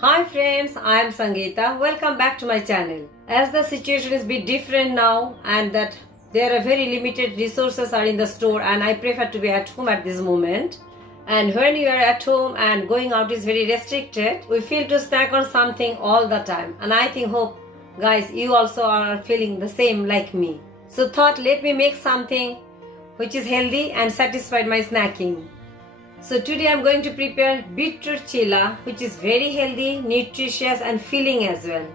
Hi friends, I am Sangita. Welcome back to my channel. As the situation is a bit different now and that there are very limited resources are in the store and I prefer to be at home at this moment. And when you are at home and going out is very restricted, we feel to snack on something all the time. And I hope guys you also are feeling the same like me. So thought let me make something which is healthy and satisfied my snacking. So today I am going to prepare Beetroot Chilla, which is very healthy, nutritious and filling as well.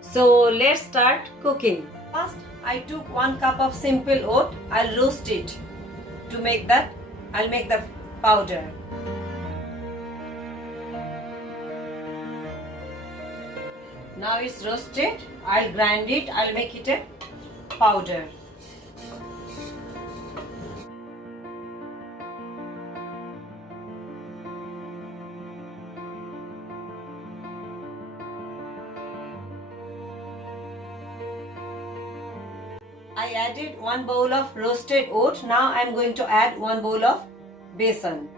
So let's start cooking. First I took 1 cup of simple oat. I'll roast it to make that. I'll make the powder. Now it's roasted. I'll grind it. I'll make it a powder. I added 1 bowl of roasted oat. Now I am going to add 1 bowl of besan.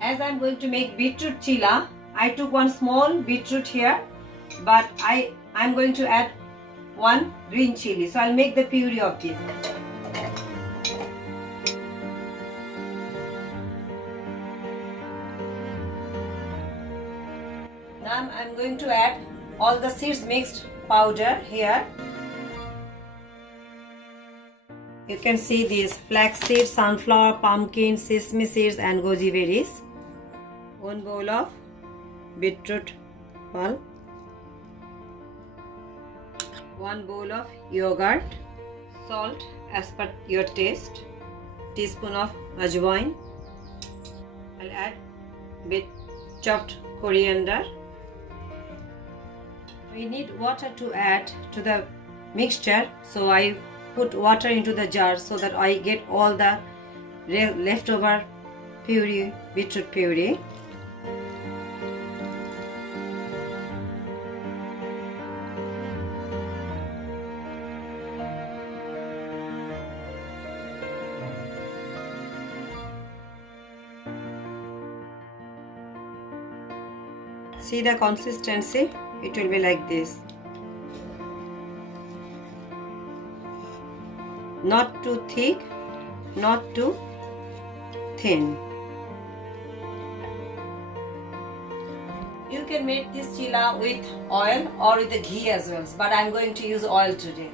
As I am going to make beetroot chilla, I took 1 small beetroot here, but I am going to add 1 green chili. So I will make the puree of it. Now I am going to add all the seeds mixed powder here. You can see these flax seeds, sunflower, pumpkin, sesame seeds and goji berries. 1 bowl of beetroot pulp. 1 bowl of yogurt. Salt as per your taste. Teaspoon of ajwain. I'll add bit chopped coriander. We need water to add to the mixture, so I put water into the jar so that I get all the leftover puree, beetroot puree. See the consistency? It will be like this. Not too thick, not too thin. You can make this chilla with oil or with the ghee as well, but I am going to use oil today.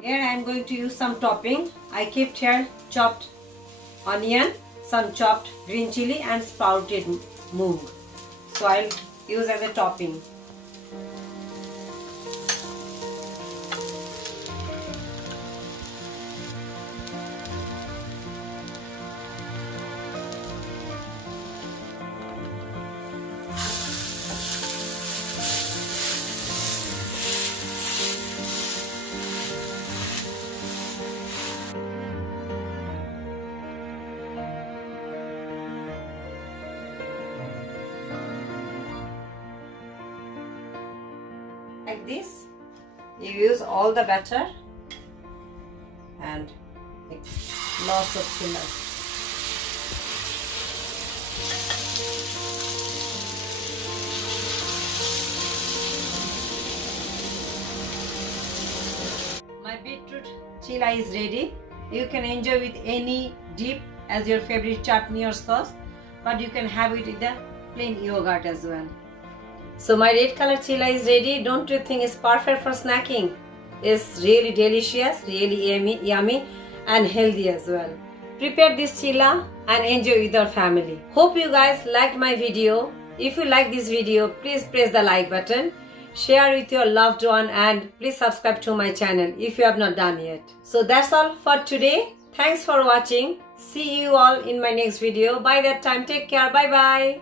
Here I am going to use some topping. I kept here chopped onion, some chopped green chili and sprouted moong. So I'll use as a topping. Like this, you use all the batter and lots of chillas. My beetroot chilla is ready. You can enjoy with any dip as your favorite chutney or sauce, but you can have it with the plain yogurt as well. So my red color chilla is ready. Don't you think it's perfect for snacking? It's really delicious, really yummy and healthy as well. Prepare this chilla and enjoy with your family. Hope you guys liked my video. If you like this video, please press the like button. Share with your loved one and please subscribe to my channel if you have not done yet. So that's all for today. Thanks for watching. See you all in my next video. By that time, take care. Bye bye.